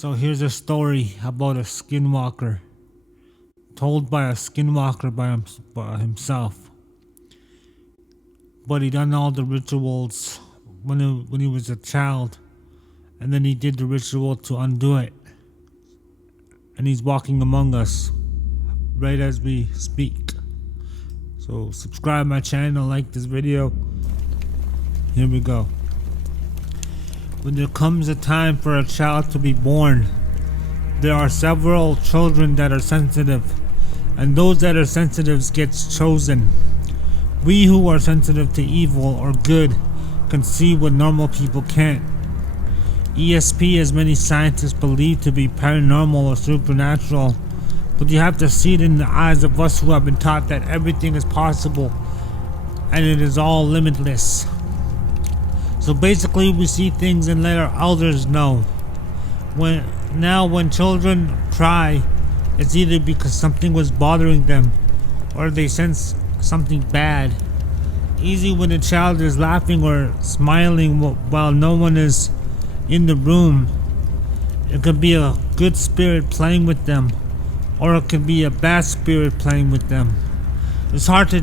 So here's a story about a skinwalker, told by a skinwalker by himself. But he done all the rituals when he was a child, and then he did the ritual to undo it. And he's walking among us right as we speak. So subscribe my channel, like this video. Here we go. When there comes a time for a child to be born, there are several children that are sensitive, and those that are sensitive gets chosen. We who are sensitive to evil or good can see what normal people can't. ESP, as many scientists believe to be paranormal or supernatural, but you have to see it in the eyes of us who have been taught that everything is possible and it is all limitless. So basically we see things and let our elders know. When children cry, it's either because something was bothering them or they sense something bad. Easy when a child is laughing or smiling while no one is in the room. It could be a good spirit playing with them, or it could be a bad spirit playing with them. It's hard to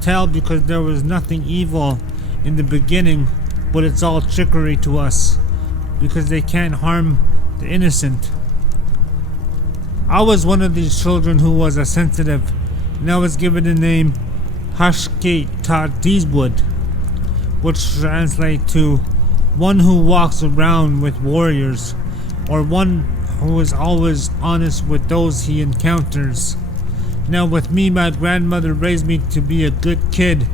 tell because there was nothing evil in the beginning, but it's all trickery to us because they can't harm the innocent. I was one of these children who was a sensitive, and I was given the name Hashke Tadizwood, which translates to one who walks around with warriors, or one who is always honest with those he encounters. Now with me, my grandmother raised me to be a good kid,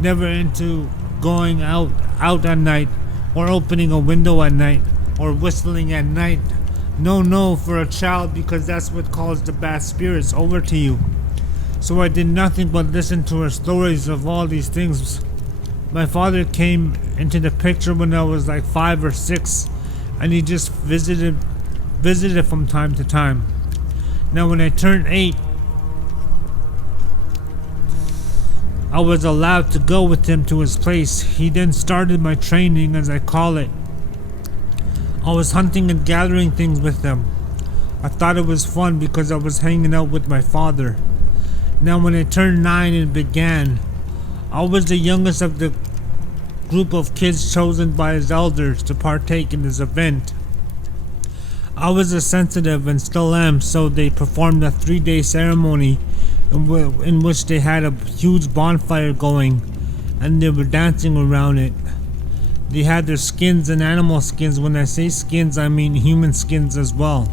never into going out at night, or opening a window at night, or whistling at night. No for a child, because that's what calls the bad spirits over to you. So I did nothing but listen to her stories of all these things. My father came into the picture when I was like 5 or 6, and he just visited from time to time. Now when I turned 8, I was allowed to go with him to his place. He then started my training, as I call it. I was hunting and gathering things with them. I thought it was fun because I was hanging out with my father. Now when I turned 9 and began, I was the youngest of the group of kids chosen by his elders to partake in this event. I was a sensitive and still am, so they performed a 3-day ceremony in which they had a huge bonfire going, and they were dancing around it. They had their skins and animal skins. When I say skins, I mean human skins as well.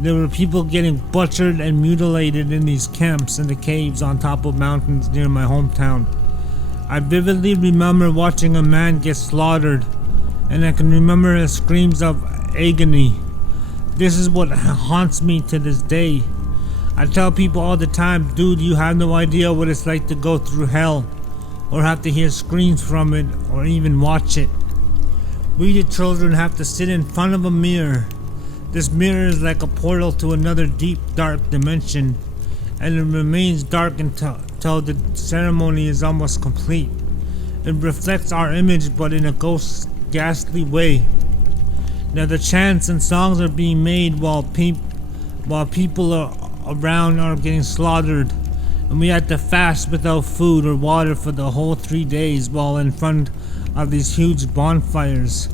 There were people getting butchered and mutilated in these camps in the caves on top of mountains near my hometown. I vividly remember watching a man get slaughtered, and I can remember his screams of agony. This is what haunts me to this day. I tell people all the time, dude, you have no idea what it's like to go through hell, or have to hear screams from it, or even watch it. We the children have to sit in front of a mirror. This mirror is like a portal to another deep, dark dimension, and it remains dark until the ceremony is almost complete. It reflects our image, but in a ghastly way. Now the chants and songs are being made while people around are getting slaughtered, and we had to fast without food or water for the whole 3 days while in front of these huge bonfires,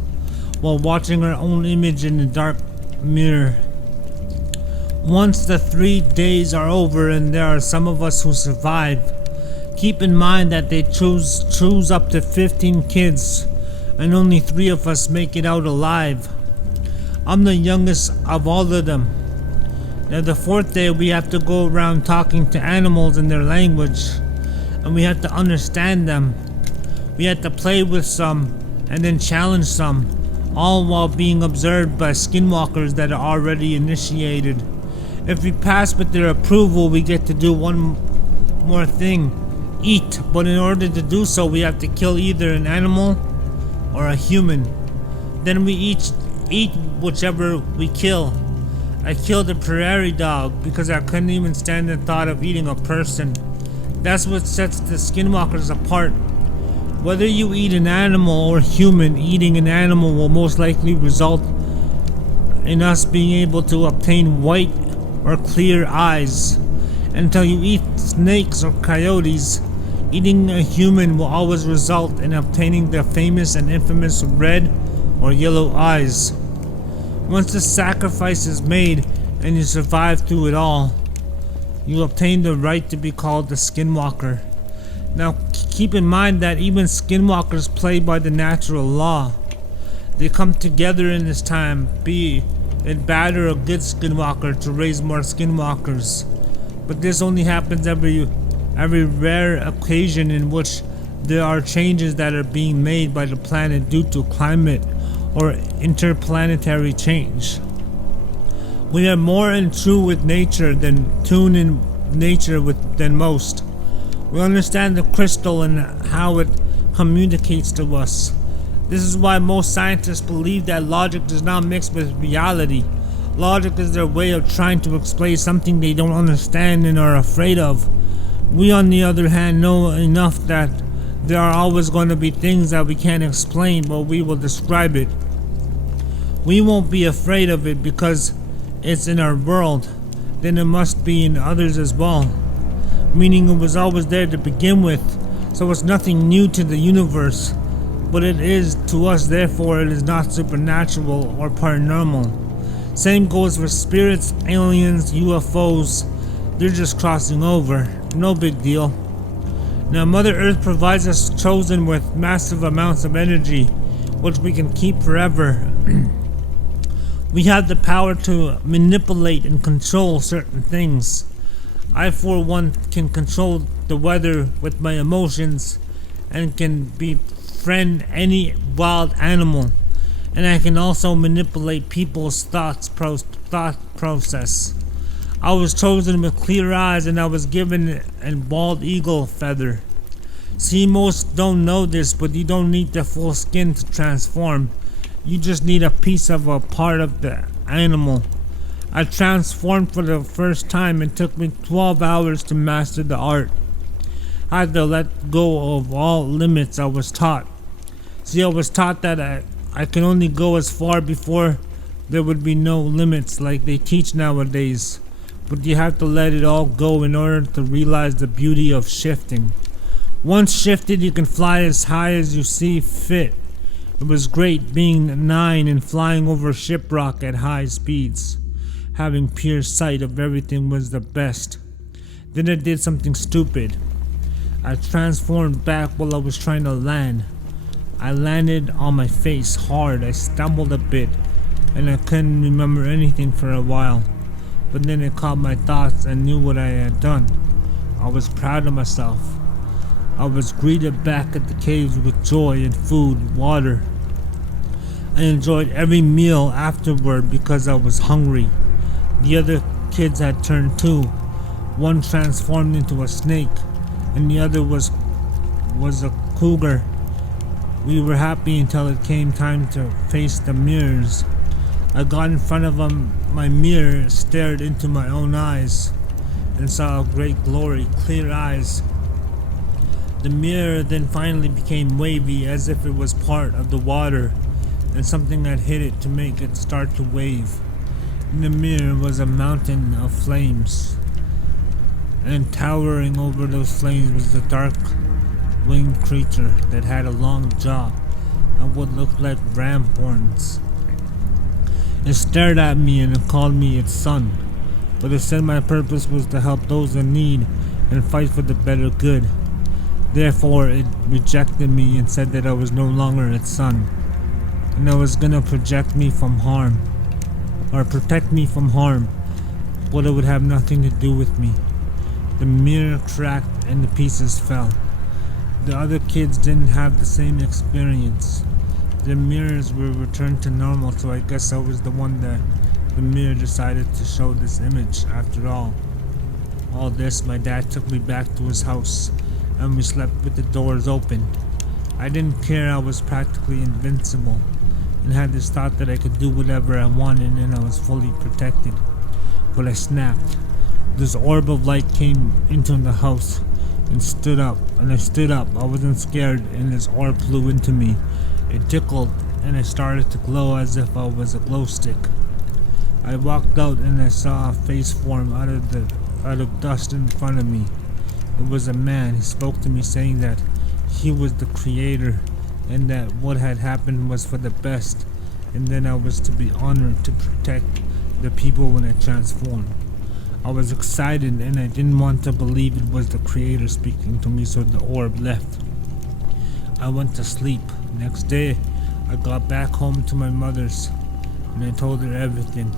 while watching our own image in the dark mirror. Once the 3 days are over and there are some of us who survive, keep in mind that they choose up to 15 kids, and only 3 of us make it out alive. I'm the youngest of all of them. Now the 4th day we have to go around talking to animals in their language, and we have to understand them. We have to play with some and then challenge some, all while being observed by skinwalkers that are already initiated. If we pass with their approval, we get to do one more thing: eat. But in order to do so, we have to kill either an animal or a human. Then we eat whichever we kill. I killed a prairie dog because I couldn't even stand the thought of eating a person. That's what sets the skinwalkers apart. Whether you eat an animal or human, eating an animal will most likely result in us being able to obtain white or clear eyes. Until you eat snakes or coyotes, eating a human will always result in obtaining the famous and infamous red or yellow eyes. Once the sacrifice is made and you survive through it all, you obtain the right to be called the skinwalker. Now keep in mind that even skinwalkers play by the natural law. They come together in this time, be it bad or a good skinwalker, to raise more skinwalkers. But this only happens every rare occasion in which there are changes that are being made by the planet due to climate or interplanetary change. We are more in tune with nature than most. We understand the crystal and how it communicates to us. This is why most scientists believe that logic does not mix with reality. Logic is their way of trying to explain something they don't understand and are afraid of. We, on the other hand, know enough that there are always going to be things that we can't explain, but we will describe it. We won't be afraid of it because it's in our world. Then it must be in others as well. Meaning it was always there to begin with, so it's nothing new to the universe. But it is to us, therefore it is not supernatural or paranormal. Same goes for spirits, aliens, UFOs. They're just crossing over. No big deal. Now Mother Earth provides us chosen with massive amounts of energy, which we can keep forever. We have the power to manipulate and control certain things. I, for one, can control the weather with my emotions and can befriend any wild animal. And I can also manipulate people's thought process. I was chosen with clear eyes and I was given a bald eagle feather. See, most don't know this, but you don't need the full skin to transform. You just need a piece of a part of the animal. I transformed for the first time and took me 12 hours to master the art. I had to let go of all limits I was taught. See, I was taught that I can only go as far before there would be no limits like they teach nowadays. But you have to let it all go in order to realize the beauty of shifting. Once shifted, you can fly as high as you see fit. It was great being 9 and flying over shiprock at high speeds. Having pure sight of everything was the best. Then I did something stupid. I transformed back while I was trying to land. I landed on my face hard. I stumbled a bit and I couldn't remember anything for a while. But then I caught my thoughts and knew what I had done. I was proud of myself. I was greeted back at the caves with joy and food, water. I enjoyed every meal afterward because I was hungry. The other kids had turned too. One transformed into a snake and the other was a cougar. We were happy until it came time to face the mirrors. I got in front of my mirror, stared into my own eyes, and saw a great glory, clear eyes. The mirror then finally became wavy as if it was part of the water, and something had hit it to make it start to wave. In the mirror was a mountain of flames, and towering over those flames was the dark winged creature that had a long jaw and what looked like ram horns. It stared at me and it called me its son, but it said my purpose was to help those in need and fight for the better good. Therefore, it rejected me and said that I was no longer its son, and it was gonna protect me from harm, but it would have nothing to do with me. The mirror cracked and the pieces fell. The other kids didn't have the same experience. Their mirrors were returned to normal, so I guess I was the one that the mirror decided to show this image after all. All this, my dad took me back to his house, and we slept with the doors open. I didn't care, I was practically invincible, and had this thought that I could do whatever I wanted and I was fully protected. But I snapped. This orb of light came into the house and stood up, and I stood up. I wasn't scared, and this orb flew into me. It tickled, and I started to glow as if I was a glow stick. I walked out and I saw a face form out of dust in front of me. It was a man. He spoke to me saying that he was the creator and that what had happened was for the best, and then I was to be honored to protect the people when I transformed. I was excited and I didn't want to believe it was the creator speaking to me, so the orb left. I went to sleep. Next day, I got back home to my mother's and I told her everything.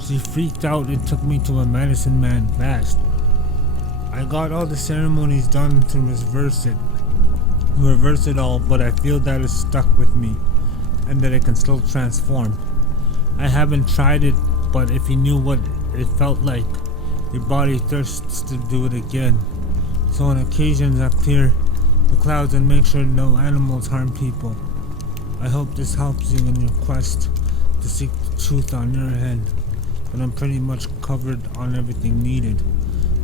She freaked out and took me to a medicine man fast. I got all the ceremonies done to reverse it all, but I feel that it's stuck with me and that I can still transform. I haven't tried it, but if you knew what it felt like, your body thirsts to do it again. So on occasions I clear the clouds and make sure no animals harm people. I hope this helps you in your quest to seek the truth on your end, but I'm pretty much covered on everything needed.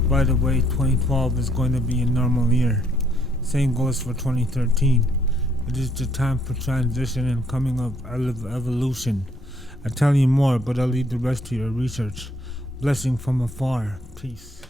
By the way, 2012 is going to be a normal year. Same goes for 2013. It is the time for transition and coming of evolution. I'll tell you more, but I'll leave the rest to your research. Blessing from afar. Peace.